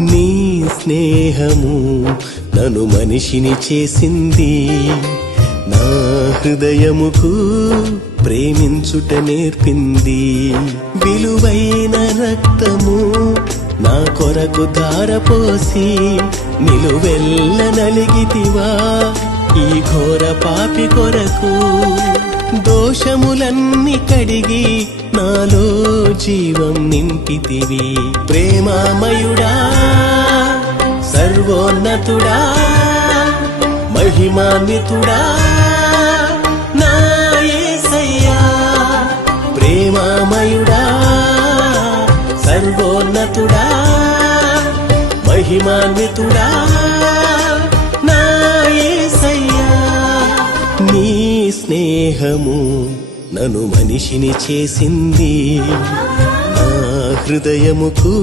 నీ స్నేహము నన్ను మనిషిని చేసింది, నా హృదయముకు ప్రేమించుట నేర్పింది. విలువైన రక్తము నా కొరకు ధారపోసి నిలువెల్ల నలిగితివా ఈ ఘోర పాపి కొరకు. దోషములన్నీ కడిగి నాలో జీవం నింపితివి. ప్రేమామయుడా, సర్వోన్నతుడా, మహిమాన్వితుడా నా యేసయ్యా. ప్రేమామయుడా, సర్వోన్నతుడా, మహిమాన్వితుడా నా యేసయ్యా. నీ స్నేహము నన్ను మనిషిని చేసింది, నా హృదయముకు